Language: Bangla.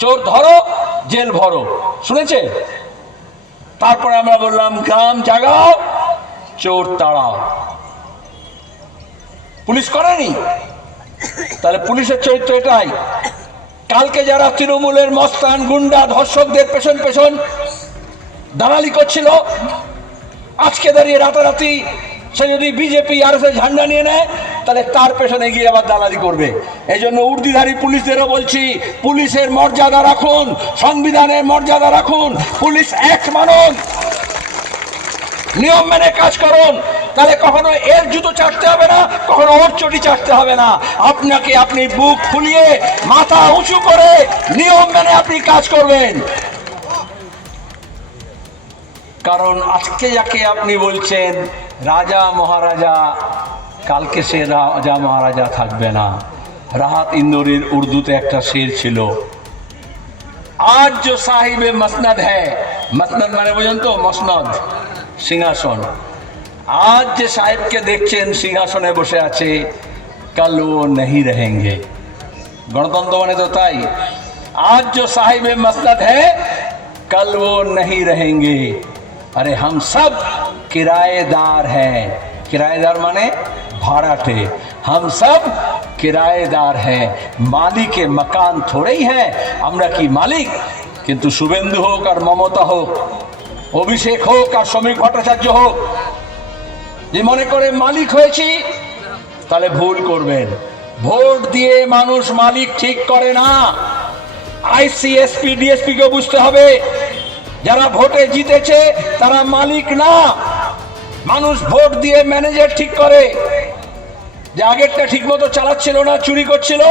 চোর ধরো জেল ভরো, শুনেছে? তারপরে আমরা বললাম গ্রাম জাগাও চোর তাড়াও। পুলিশ করেনি। তাহলে পুলিশের চরিত্র এটাই। কালকে যারা তৃণমূলের মস্তান গুন্ডা ধর্ষকদের পেছন পেছন দালালি করছিল, আজকে দাঁড়িয়ে রাতারাতি সে যদি বিজেপি আর ঝান্ডা নিয়ে নেয়, তাহলে তার পেছনে গিয়ে আবার দালালি করবে। এই জন্য উর্দিধারী পুলিশদেরও বলছি, পুলিশের মর্যাদা রাখুন, সংবিধানের মর্যাদা রাখুন, পুলিশ অ্যাক্ট মানুন, নিয়ম মেনে কাজ করুন। তাহলে কখনো এর জুতো চাটতে হবে না, কখনো ওর চটি চাটতে হবে না। আপনাকে আপনি বুক ফুলিয়ে মাথা উঁচু করে নিয়ম মেনে আপনি কাজ করবেন। কারণ আজকে যাকে আপনি বলছেন রাজা মহারাজা, কালকে সে রাজা মহারাজা থাকবে না। রাহাত ইন্দোরের উর্দুতে একটা শের ছিল, আজ जो साहिब मसनद है, मसनद মানে বোঝেন তো, মসনদ সিংহাসন। আজ যে সাহেবকে দেখছেন সিংহাসনে বসে আছে, কাল ও नहीं रहेंगे। গণতন্ত্র মানে তো তাই। आज जो साहिब मसनद है, कल वो नहीं रहेंगे। अरे हम सब किराएदार हैं। किराएदार माने भाड़ाटे। हम सब किराएदार हैं। मालिक के मकान थोड़े ही हैं। আমরা কি মালিক? কিন্তু শুভেন্দু হোক আর মমতা হোক, অভিষেক হোক আর শ্রমিক ভট্টাচার্য হোক, যে মনে করে মালিক হয়েছি, তাহলে ভুল করবেন। ভোট দিয়ে মানুষ মালিক ঠিক করে না। আইসিএসপি ডিএসপি কে বুঝতে হবে, যারা ভোটে জিতেছে তারা মালিক না। মানুষ ভোট দিয়ে ম্যানেজার ঠিক করে, যে আগেরটা ঠিক মতো চালাচ্ছিল না, চুরি করছিল,